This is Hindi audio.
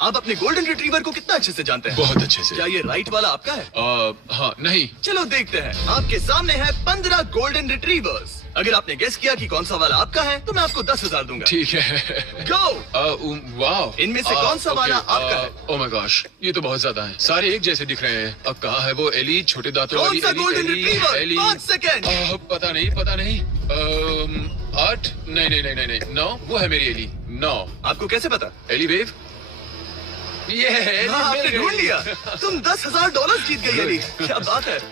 आप अपने गोल्डन रिट्रीवर को कितना अच्छे से जानते हैं? बहुत अच्छे से। क्या ये राइट वाला आपका है? हाँ, नहीं। चलो देखते हैं। आपके सामने है 15 गोल्डन रिट्रीवर्स। अगर आपने गेस किया कि कौन सा वाला आपका है तो मैं आपको 10,000 दूंगा। ठीक है। गो। वाह। इनमें से कौन सा वाला आपका है? ओह माय गॉश, ये तो बहुत ज्यादा है। सारे एक जैसे दिख रहे हैं। अब कहाँ है वो एली, छोटे दांतों कौन वाली सा Ellie? Golden retriever? Ellie. 5 second. पता नहीं, पता नहीं। 8, नहीं, 9, वो है मेरी एली। 9। आपको कैसे पता? Ellie wave. ये है, हाँ, आपने ढूंढ लिया। तुम $10,000 जीत गई, अली। क्या बात है।